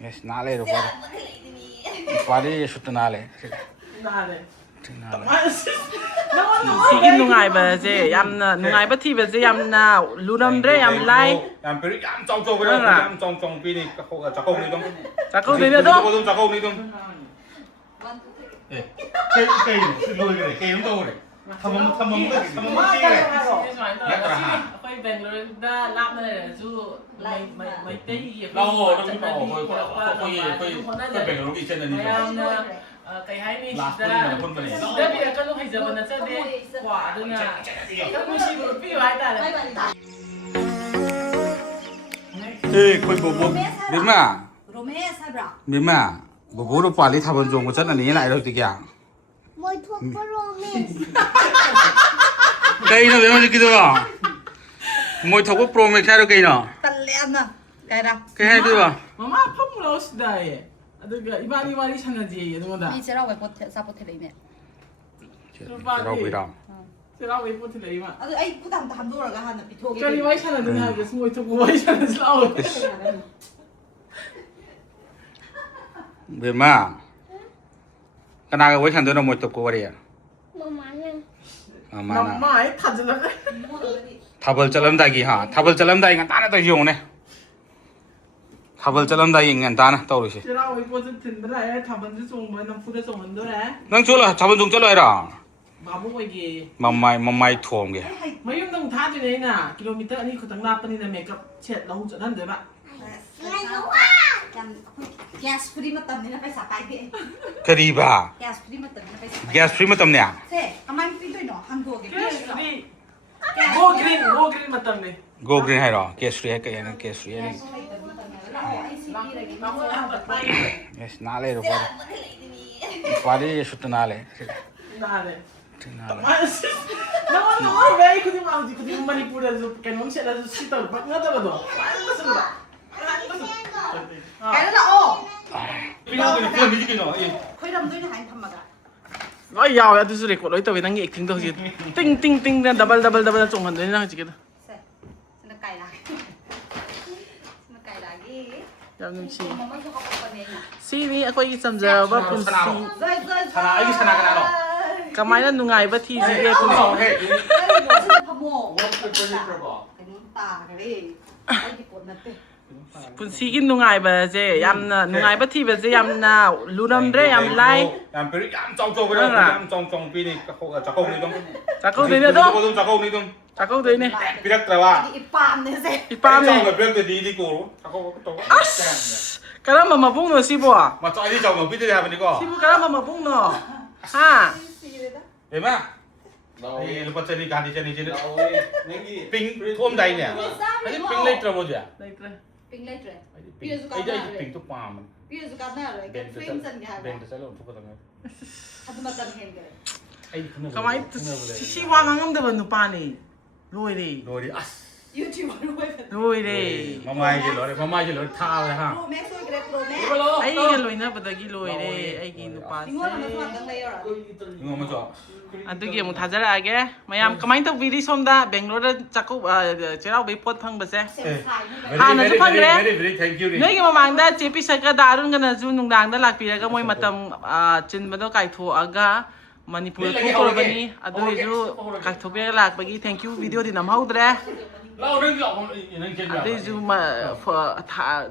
Yes, nale ro pa. Pari shut nale. Nale. Nale. Sige nungay ba je yam na nungay ba thi ba je yam na lunamdre yam lai Yam peri yam chong chong cái đó yam chong chong pi ni chakau ni dong. chakau de ne do Chakau ni dong. Cây lôi cái này, cây nó to này. Thầm mông cái chi này. Quay bèn rồi đã làm này chú mấy tí gì Lâu rồi, nó cũng bỏ rồi, quay bèn nó đi chân này đi. cái hai mươi ra đây bây giờ các lúc hay giờ mình sẽ đi quả thôi nha các cô chị một ví hai ta là Ê, quay bố biết mà Romance hả? biết mà bố nó quản lý thằng bận dùng của chất là ní lại đâu thì kìa Môi thuộc có romance. cây nó biết mà cái đó môi thấu có pro mày khai đâu cây nó Tân lẹn à? Cái đó. cây hay thế à mama không lâu đây aduga ibani sanadi aduga Đi sẽ đâu vậy? Sao có thể lấy nè? đâu bị đâu sila way po tila ima Ay, kung tama doon ka hanap ito. kani way sanadi na gusto mo ito way sanadi lao biết mà cái nào với thằng tôi nó môi tục của vậy à mà mama ay thật là thabal chalam dai gi ha thabal chalam dai ngan ta na to yong ne thabal chalam dai ngan ta na to ri sila way po tila ay taban sa song man ang fuda song ando ra nang chula chaban jong chalo ra babu way gi mamai thom ge mayum nang tha din na kilometer ani khutang na pani na makeup chet lahu cha nan de ba Gas free mà tầm này nó phải xả tay kìa. kari ba Gas free mà tầm này nó phải xả tay. gas free ma tam ne Thế, cảm ơn pin tôi nó hàng đồ cái yes kia. free go green matam ni go green hai ro gas free hai kai na gas free ni yes na le ro pa pari shut na le nale no very good mau di kudi manipur da kan mong set da sita bak na da do Cái đó là ô. pi no ke phone ni ki no Khơi đầm tôi nó hành thầm mà cả. nói giàu ya tu record loi to we nang ek ting to ji ting ting ting da double chung han na ji ke Sẽ nó cày lại. Nó cày lại cái. yam nim chi Mà mới cho họ còn này nhỉ. si ni akoi sam ja ba pun si Rơi. Sana ai sana ka na no kamai na nungai ba thi ji ke pun no he Hâm mộ. what the project ro Cái nó tà cái đi. Ai thì cuốn nó tê. pun si kin nungai ba je yam na nungai ba thi ba je yam na lunamdre yam lai yam peri yam chong chong cái đó yam chong pi ni chakau ni dong chakau de ne do chakau ni dong chakau de ne pi dak tra wa Cái ipam này sẽ. ipam chong ne ga pek de di ko chakau to karama mabung no si bo mà chọi đi chồng ở biết đây là cái si bo karama mabung no ha Em á? Đây là chân đi gan đi chân đi chân. Ping thôm đầy nè. Cái ping lấy trâu chưa? dai tre Pin lấy rồi. Cái đây ping thuốc palm. Bây giờ cái nào rồi? Cái frame dần cái Ben này. cái sẽ luôn thuốc cái này. Anh mà dần hẹn cái. Ai không kamai si wa ngam de ba nu pa ni loi de Rồi đi. YouTube rồi. loi de Mama gì rồi tha rồi ha. Pro Max rồi cái Pro Max. ai ga loi na ba da gi loi de ai gi nu pa Thì ngồi là nó toàn đang lấy rồi. Ngon mà chọ. adugi mu thajara age mayam kamai to vidi somda bangalore chakku cherau be pot phang ba se Xem xài như vậy. Ha, nó giúp phân đấy. Very thank you đi. noi gi mamang da jepi saka darun gana ju nungdang da lakpi ga moi matam chin ba do kai tho aga manipur ko ko bani adu ju kai tho be lak bagi thank you video di nam haudre Lâu đứng dọn nâng trên adu ju ma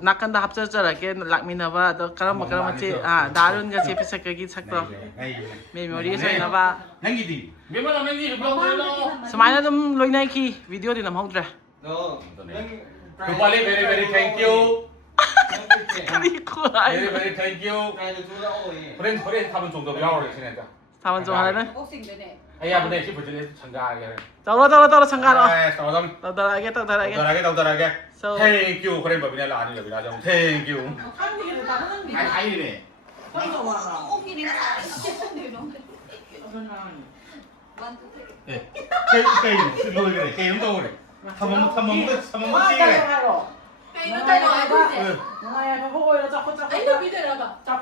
nakan da hapcha chara ke lakmi na ba do karam che darun ga jepi saka gi sak to memory sai na ba Nâng gì đi? Biết mà nâng gì được đâu đâu. samai na dum loi nai ki video di nam haudre Kupali very thank you. kali ko ai Very thank you. Friend thăm chúng tôi nhau rồi xin chào. taman jo hala na Có xinh đấy nè. Ai à bên đây chỉ phải chơi thằng gà kìa. tawlo sangka ro Tao tâm. tawdara age Tao ra cái. So- Thank you friend bởi vì là anh là vì thank you. Hay nè. Ôm cái này là không được nó. Cây lôi cái này, cây nó to này. Thầm mông cái chi này. Cái nó Nungaya ko ko cha ko cha. Ay, nó biết rồi bà. Cha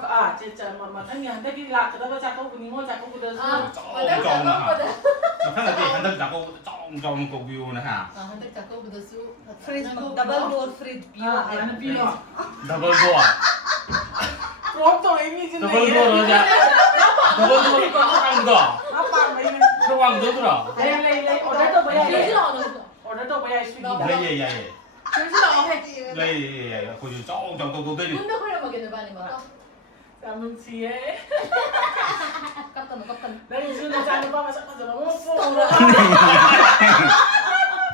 ma thanh nhà đây cái lạc cái đó cha ko ni mo cha ko ku da. Mà đấy là nó có đấy. 마찬가지 한달 잡고 쫑쫑 고비오나 하. 한달 작곡보다도 프리즈 더블 도어 프리즈 비오 나는 필요. 더블 도어. 그럼 또 이미 지금 더블 도어로자. 더블 도어 깡도. 아빠 왜 이래? 소왕 더더라. 레이 오늘도 뭐야? 제일 싫어하는 거. 오늘도 뭐야 스위기다. 레이야예. 제일 싫어해. 레이야야. 고주 쫑쫑 도도들이. 분명 흘려먹이는 반이 뭐야? 깜찍해. 깜깜. 내가 이준호 자는 밤에 잠깐 먹었어.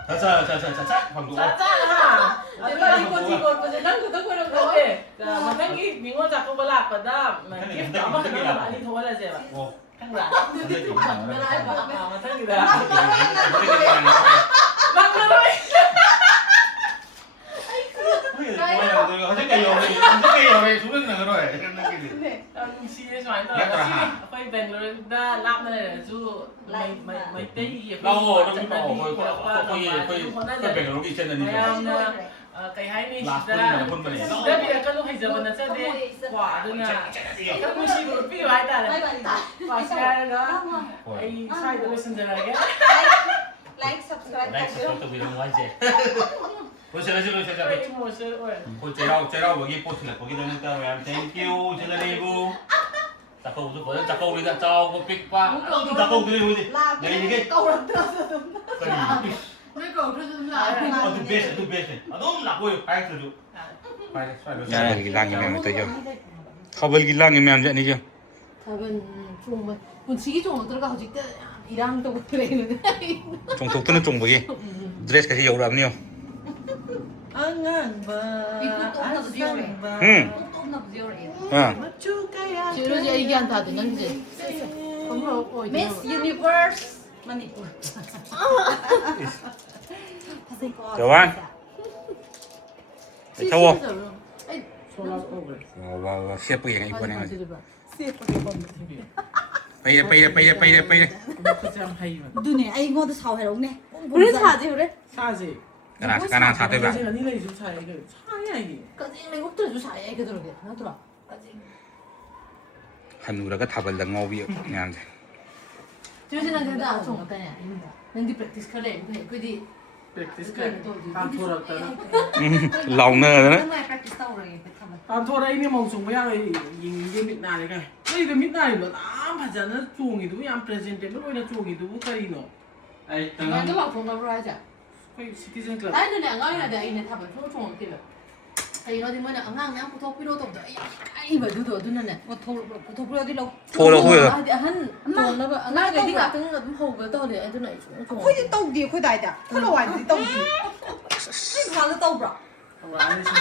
자자자자자 방금. 짜잖아. 내가 이거 난 그거 그런 거. 오케이. 자, 마탱기 민원 잡고 발라 거다. 기프트 아마 하나 많이 더 발라줘. 어. 한글아. 아, 마탱기다. 막걸리. 어저께 열에 죽은 나그러 해. 이런 느낌이. 시에서 많이 나와. 거의 뱅글로다 랍네주 mấy tí đâu đâu có 배가 여기 있잖아 니가. cái hay đi Last ra one là con bên này. đây bây giờ các lúc hay giờ mình sẽ đi quả nữa nè các mua xì một ví ai ta này quả xe đó ai sai được xin giờ này Like, subscribe. Next to be on YJ. 보세요. cái mua sữa ơi 그 제라고 여기 포트네. 거기 되는 따라 thank you 제라리부. 자꾸 우리 버전 자꾸 우리가 짜고 빅바. 자꾸 우리 내 이게 câu lần nữa đúng. 거리. Mấy cầu cho chúng ta. 두 배스. 아 너무 나고요. 파이트 줘. 파이트. Khâu gillang em tới chưa? Khâu gillang em vậy này chưa? 답은 좀 분치기 좀 들어가 가지고 비랑도 못 그래는데. Trong tục tức nó trùng với dress cái gì dầu đậm nhiều. 안간 봐 이것도 없나도 지어래. 응. 또 없나도 지어래. À. 지금 얘기한다 하더니 이제. Miss Universe. 마니푸르. Chào anh. Chào ông. Wow, siap pergi dengan ibu ni. Pay. 그냥 hay mà 누네 아이고도 사회롱네 그래 사지 그래? 사지 Kanan satu ba. 제가 니네 좀 차야 이거 차야 이게 까지 이거 또 주사 얘 그들게 나더라. 까지. Hanura ka thabal da ngobi nyam. 조진한 데다 좀 어떠냐? 넌디 프랙티스 그래. 그디 practice ka 안 돌았다나 Lòng nơ đó. 정말 프랙티스 하고 그래. 타면. 안 돌아 이니 멍청 뭐야 이게 밑나리 가 이거 밑나리 너안 하잖아 종이도 양 프레젠테를 왜나 종이도 가리노 에이, 나도 막 본가 보러 하자. 거의 시티즌 클럽 나는 내 안가이나 내 이네 타면 총총 어떻게 해? 이러지 뭐냐 안강 내 부터 필요도 없다. 아이 뭐 누도 누나네. 부터 필요도 없고. Thôi là thôi rồi. 한 돈나 봐. 나 cái 같은 거 좀 하고 또 내 애들 나 총. ခွေးတုတ်ဒီခွေးတိုင်းတာခွေးလိုဝိုင်းဒီတုတ်ဒီခွေးခါလို့တုတ်ပါ 안 해서